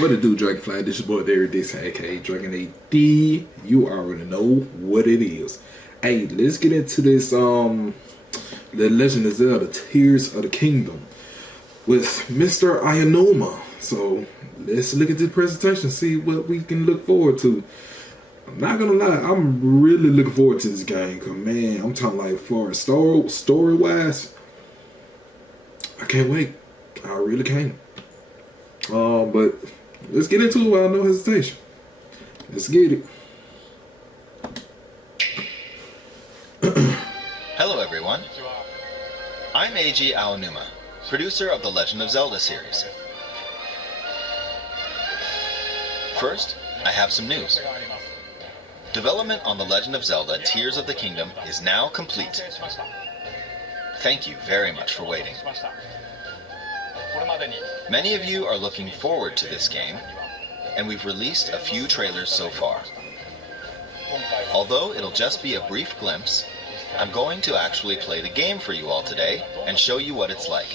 What it do, Dragonfly? This your boy there, this aka Dragon AD. You already know what it is. Hey, let's get into this The Legend of Zelda Tears of the Kingdom with Mr. Ayanuma. So let's look at this presentation, see what we can look forward to. I'm not gonna lie, I'm really looking forward to this game, cause man, I'm talking like for story wise, I can't wait. I really can't. But let's get into it without no hesitation. Let's get it. Hello everyone, I'm Eiji Aonuma, producer of the Legend of Zelda series. First, I have some news. Development on The Legend of Zelda Tears of the Kingdom is now complete. Thank you very much for waiting. Many of you are looking forward to this game, and we've released a few trailers so far. Although it'll just be a brief glimpse, I'm going to actually play the game for you all today and show you what it's like.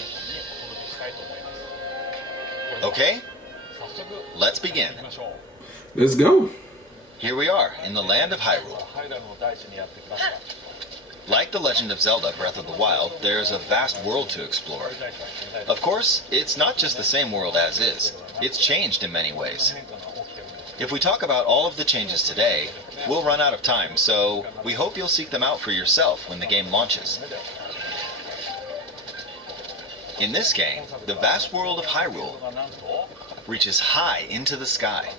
Okay? Let's begin. Let's go. Here we are, in the land of Hyrule. Like The Legend of Zelda Breath of the Wild, there's a vast world to explore. Of course, it's not just the same world as is. It's changed in many ways. If we talk about all of the changes today, we'll run out of time, so we hope you'll seek them out for yourself when the game launches. In this game, the vast world of Hyrule reaches high into the sky.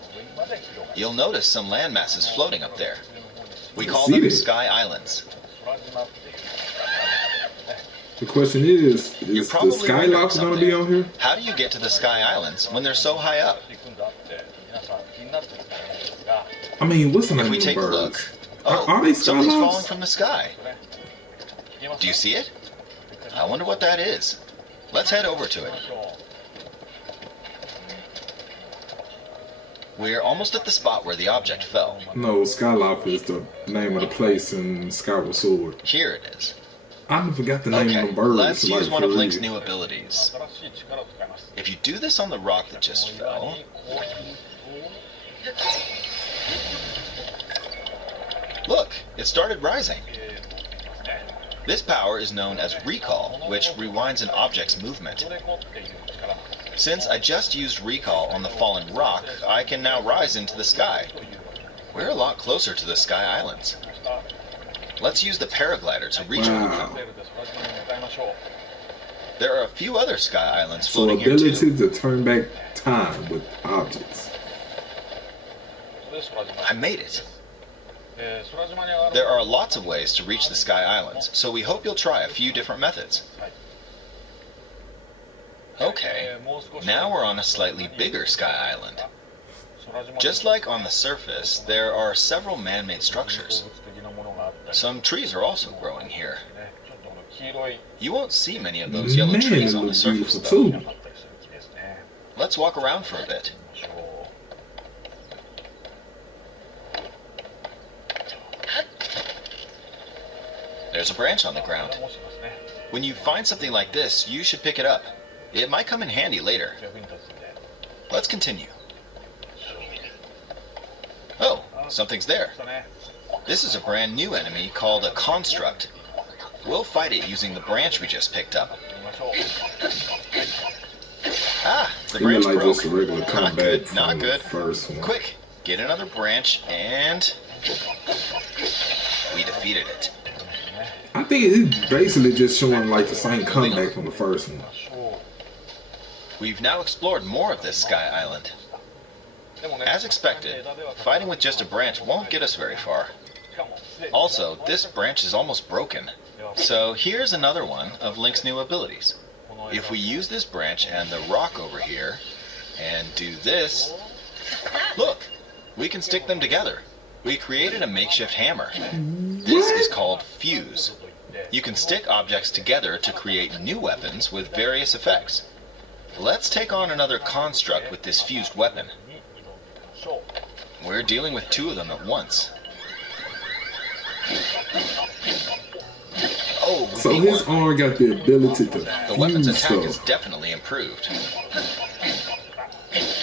You'll notice some land masses floating up there. We call them Sky Islands. The question is the Skylocks going to be on here? How do you get to the Sky Islands when they're so high up? I mean, what's the name If we of take a birds? look, Are they something's Skylocks? falling from the sky. Do you see it? I wonder what that is. Let's head over to it. We're almost at the spot where the object fell. No, Skylock is the name of the place in Skyward Sword. Here it is. I forgot the name of Okay, the birds. let's like, use one for of Link's real. new abilities. If you do this on the rock that just fell... Look, it started rising. This power is known as Recall, which rewinds an object's movement. Since I just used Recall on the fallen rock, I can now rise into the sky. We're a lot closer to the Sky Islands. Let's use the paraglider to reach them. Wow. There are a few other Sky Islands So floating here ability too. to turn back time with objects. I made it. There are lots of ways to reach the Sky Islands, so we hope you'll try a few different methods. Okay, now we're on a slightly bigger Sky Island. Just like on the surface, there are several man-made structures. Some trees are also growing here. You won't see many of those yellow Man, trees it on the looks surface, beautiful though. too. Let's walk around for a bit. There's a branch on the ground. When you find something like this, you should pick it up. It might come in handy later. Let's continue. Oh, something's there. This is a brand new enemy called a construct. We'll fight it using the branch we just picked up. Ah, the It branch looked like broke. just a regular Not comeback good, from not the good. first one. Quick, get another branch and... we defeated it. I think it's basically just showing like the same comeback from the first one. We've now explored more of this Sky Island. As expected, fighting with just a branch won't get us very far. Also, this branch is almost broken. So here's another one of Link's new abilities. If we use this branch and the rock over here, and do this, look, we can stick them together. We created a makeshift hammer. This is called Fuse. You can stick objects together to create new weapons with various effects. Let's take on another construct with this fused weapon. We're dealing with two of them at once. Oh, So his arm got the ability to the weapon's fuse attack is stuff. definitely improved.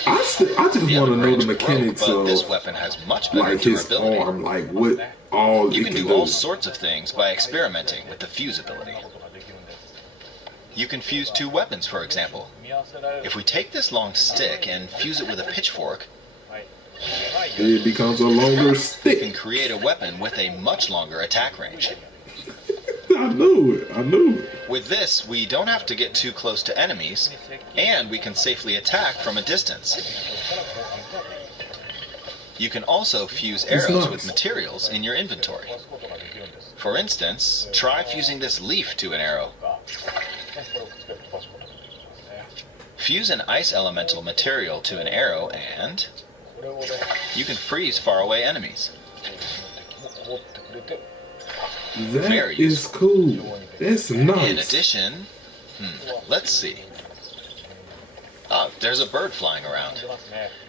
I I just The want other to know the branch broke, mechanics but of this weapon has much better like his durability. arm, like what all You it can can do all do. sorts of things by experimenting with the fuse ability. You can fuse two weapons, for example. If we take this long stick and fuse it with a pitchfork, It becomes a longer we can stick. create a weapon with a much longer attack range. I knew it. I knew it. With this, we don't have to get too close to enemies, and we can safely attack from a distance. You can also fuse arrows nice. with materials in your inventory. For instance, try fusing this leaf to an arrow. Fuse an ice elemental material to an arrow and you can freeze faraway enemies. That Very is cool. That's nice. In addition, let's see. Oh, there's a bird flying around.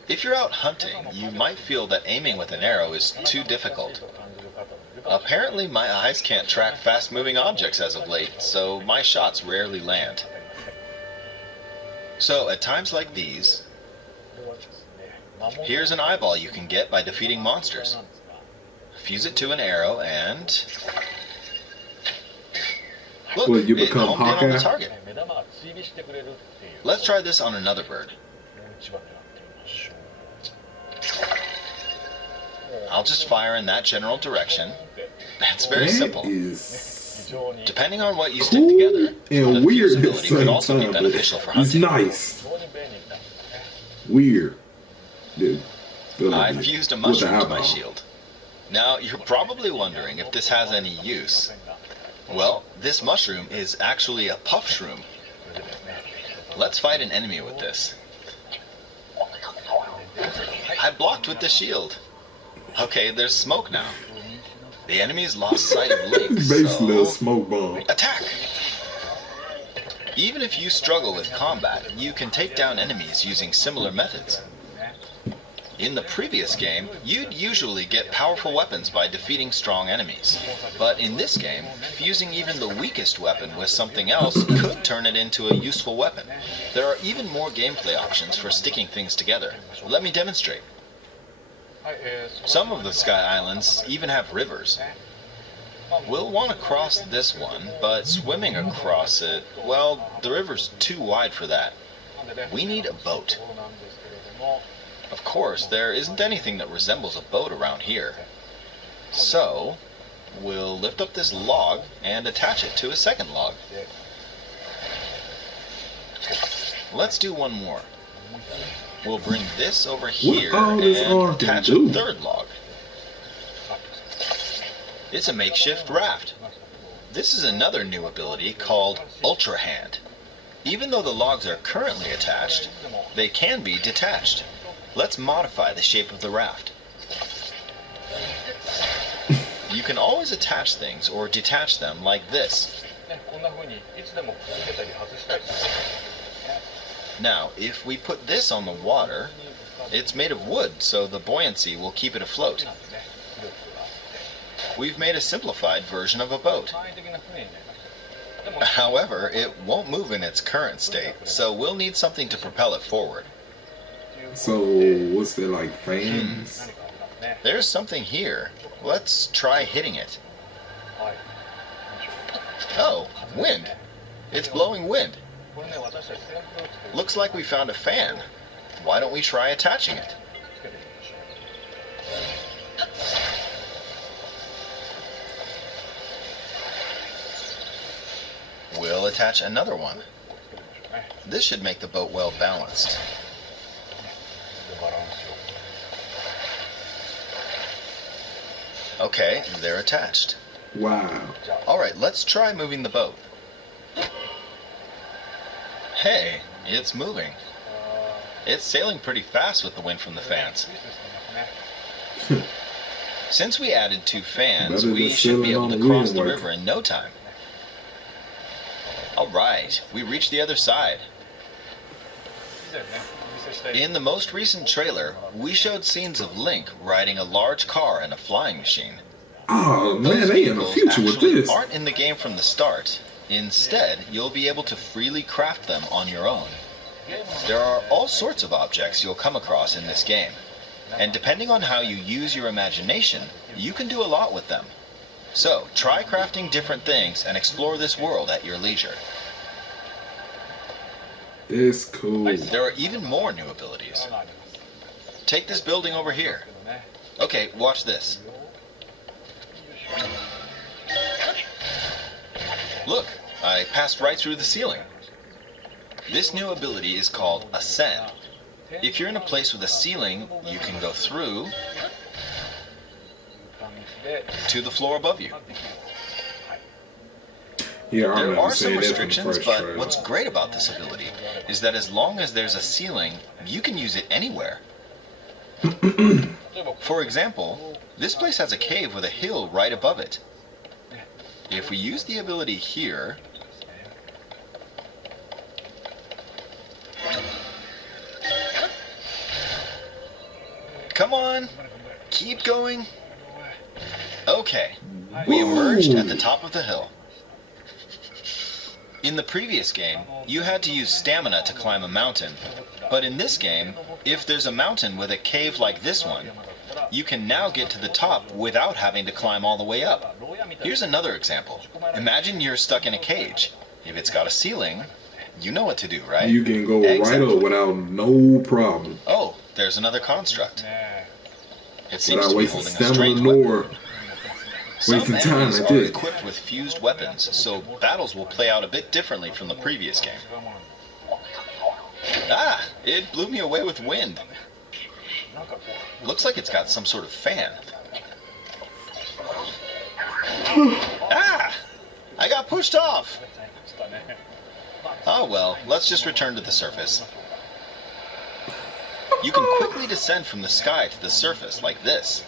If you're out hunting, you might feel that aiming with an arrow is too difficult. Apparently, my eyes can't track fast-moving objects as of late, so my shots rarely land. So, at times like these, here's an eyeball you can get by defeating monsters. Fuse it to an arrow and... Look, Well, you it become homed in on the Hawkeye? target. Let's try this on another bird. I'll just fire in that general direction. It's very That simple. is Depending on what you stick cool together, and the weird at the fusibility could same also be time, but beneficial for it's hunting. nice. Weird. Dude. I fused a mushroom to my shield. Now, you're probably wondering if this has any use. Well, this mushroom is actually a puff shroom. Let's fight an enemy with this. I blocked with the shield. Okay, there's smoke now. The enemy's lost sight of Link, Basically a so smoke bomb. attack! Even if you struggle with combat, you can take down enemies using similar methods. In the previous game, you'd usually get powerful weapons by defeating strong enemies. But in this game, fusing even the weakest weapon with something else could turn it into a useful weapon. There are even more gameplay options for sticking things together. Let me demonstrate. Some of the Sky Islands even have rivers. We'll want to cross this one, but swimming across it, well, the river's too wide for that. We need a boat. Of course, there isn't anything that resembles a boat around here. So, we'll lift up this log and attach it to a second log. Let's do one more. We'll bring this over here and attach a third log. It's a makeshift raft. This is another new ability called Ultra Hand. Even though the logs are currently attached, they can be detached. Let's modify the shape of the raft. You can always attach things or detach them like this. Now, if we put this on the water, it's made of wood, so the buoyancy will keep it afloat. We've made a simplified version of a boat. However, it won't move in its current state, so we'll need something to propel it forward. So, what's that, like fans? There's something here. Let's try hitting it. Oh, wind. It's blowing wind. Looks like we found a fan. Why don't we try attaching it? We'll attach another one. This should make the boat well balanced. Okay, they're attached. Wow. Alright, let's try moving the boat. Hey, it's moving. It's sailing pretty fast with the wind from the fans. Since we added 2 fans, Better we than should be sailing able on to the cross wind the like- river in no time. Alright, we reached the other side. In the most recent trailer, we showed scenes of Link riding a large car and a flying machine. Oh man, Those they in the vehicles future with actually this. aren't in the game from the start. Instead, you'll be able to freely craft them on your own. There are all sorts of objects you'll come across in this game, and depending on how you use your imagination, you can do a lot with them. So, try crafting different things and explore this world at your leisure. It's cool. There are even more new abilities. Take this building over here. Okay, watch this. Look, I passed right through the ceiling. This new ability is called Ascend. If you're in a place with a ceiling, you can go through to the floor above you. Yeah, I There remember are some seeing that from the restrictions, first but trailer. what's great about this ability is that as long as there's a ceiling, you can use it anywhere. For example, this place has a cave with a hill right above it. If we use the ability here, come on, keep going. Okay, we emerged at the top of the hill. In the previous game, you had to use stamina to climb a mountain, but in this game, if there's a mountain with a cave like this one, you can now get to the top without having to climb all the way up. Here's another example. Imagine you're stuck in a cage. If it's got a ceiling, you know what to do, right? You can go Exit. right up without no problem. Oh, there's another construct. It seems Without to be wasting holding a stamina strange weapon. nor Some wasting time enemies like are this. equipped with fused weapons, so battles will play out a bit differently from the previous game. Ah, it blew me away with wind. Looks like it's got some sort of fan. Ah! I got pushed off! Oh well, let's just return to the surface. You can quickly descend from the sky to the surface like this.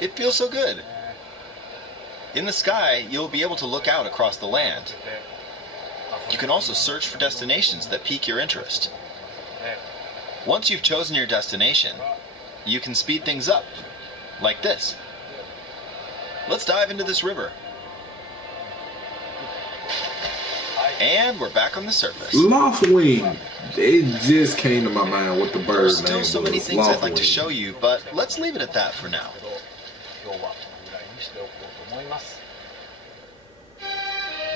It feels so good. In the sky, you'll be able to look out across the land. You can also search for destinations that pique your interest. Once you've chosen your destination, you can speed things up, like this. Let's dive into this river. And we're back on the surface. Loftwing. It just came to my mind what the bird There's name still was. so many things I'd like to Loftwing. show you, but let's leave it at that for now.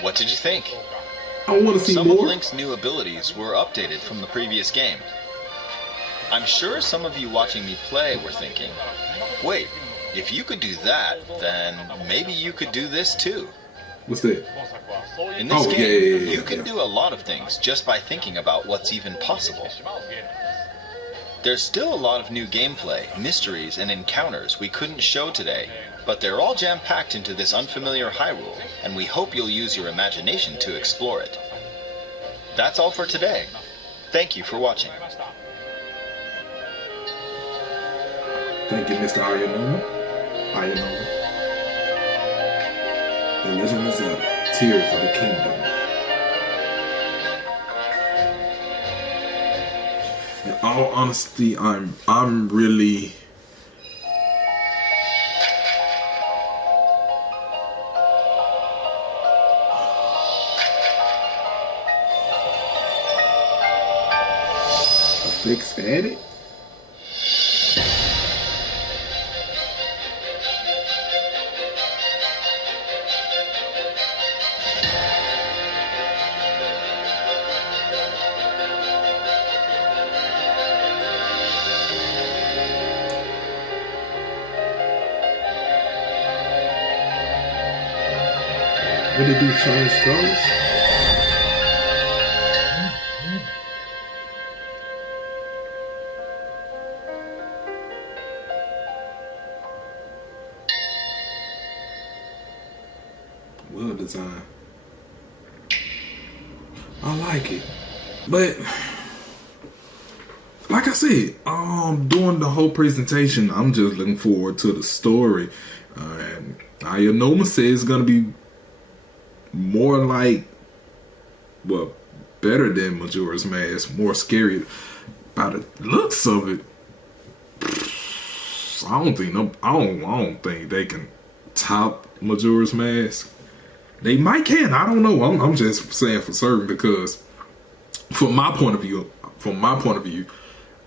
What did you think? I want to see Some of more. Link's new abilities were updated from the previous game. I'm sure some of you watching me play were thinking, wait, if you could do that, then maybe you could do this too. What's that? In this Oh, game, yeah. you can do a lot of things just by thinking about what's even possible. There's still a lot of new gameplay, mysteries, and encounters we couldn't show today, but they're all jam-packed into this unfamiliar Hyrule, and we hope you'll use your imagination to explore it. That's all for today. Thank you for watching. Thank you, Mr. Ayanuma. Ayanuma. The Legend of Zelda, Tears of the Kingdom. In all honesty, I'm really fix added. What did they do? Change colors? Well designed. I like it, but like I said, during the whole presentation, I'm just looking forward to the story. And Ayanoma says it's gonna be more like, well, better than Majora's Mask, more scary by the looks of it. I don't think they can top Majora's Mask. They might can. I don't know. I'm just saying for certain because from my point of view,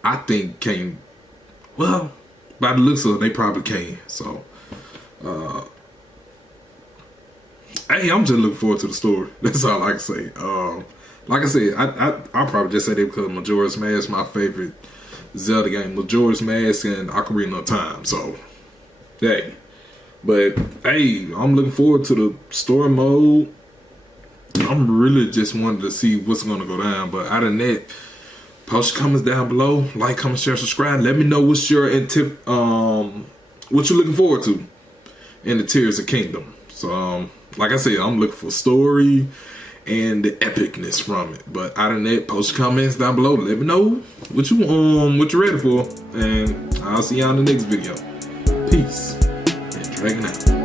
I think came, well, by the looks of it, they probably can. So, hey, I'm just looking forward to the story. That's all I can say. Like I said, I'll probably just say that because Majora's Mask is my favorite Zelda game. Majora's Mask and Ocarina of Time. So, hey. But, hey, I'm looking forward to the story mode. I'm really just wanted to see what's going to go down. But other than that, post your comments down below. Like, comment, share, subscribe. Let me know what's your what you're looking forward to in the Tears of Kingdom. So, like I said, I'm looking for story and the epicness from it. But other than that, post your comments down below. Let me know what you're ready for. And I'll see y'all in the next video. Peace. And Dragon out.